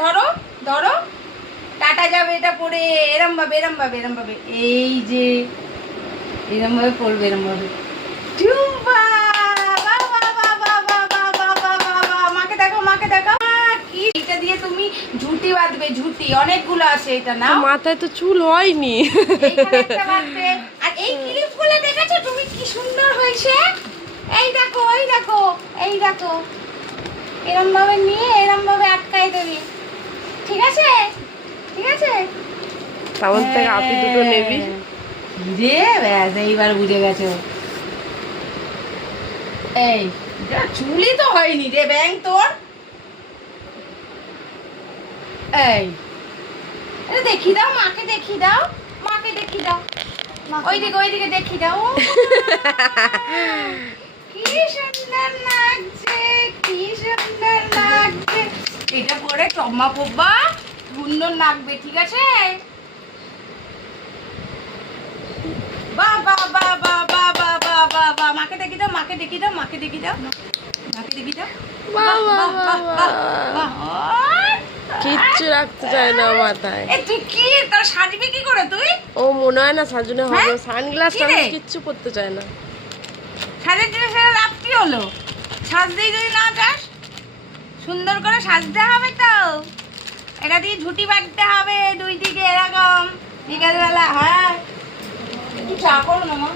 ধরো ধরো, কাটা যাবে এটা পরে, এরম ভাবে এরম ভাবে এরম ভাবে, এই যে এরম ভাবে পড়বে, এরম ভাবে। টুম্পা, বাহ বাহ বাহ বাহ বাহ বাহ বাহ বাহ বাহ বাহ, মাকে দেখো মাকে দেখো। কি এটা দিয়ে তুমি ঝুঁটি বাঁধবে, ঝুঁটি অনেকগুলো আছে, এটা নাও। মাথায় তো চুল হয়নি। এইখানে একটা বাঁধবে। আর এই ক্লিপগুলো দেখেছো তুমি কি সুন্দর হয়েছে? এই দেখো এই দেখো এই দেখো, এরম ভাবে নিয়ে এরম ভাবে আটকাই দেবে, ঠিক আছে ঠিক আছে। তাহলে থেকে আপনি দুটো নেবি। রে ব্যাস, এইবার বুঝে গেছো। এই এটা চুলই তো হয়নি রে ব্যাং তোর। এই এটা দেখি দাও, মাকে দেখি দাও, মাকে দেখি দাও, ওইদিকে দেখি দাও। ও কি সুন্দর লাগছে, কি সুন্দর লাগছে। এটা পরে টম্মা পব্বা সুন্দর লাগবে, ঠিক আছে। বাহ বাহ বাহ বাহ বাহ বাহ বাহ বাহ বাহ, মাকে দেখি দাও, মাকে দেখি দাও, মাকে দেখি দাও, মাকে দেখি দাও। বাহ বাহ বাহ বাহ বাহ। কিচ্ছু রাখতে চায় না মাথায়। এ তুই কি তার সাজবি কি করে তুই? ও মনে হয় না সাজনে হবে। হ্যাঁ? সানগ্লাস কি রে? কিচ্ছু পরতে চায় না। সাজের জিনিসের লাভ কি হলো? সাজতেই যদি না চাস, সুন্দর করে সাজতে হবে তো। এটা দিয়ে ঝুঁটি বাঁধতে হবে দুই দিকে এরকম, বিকালবেলা। হ্যাঁ একটু চা করো না মা।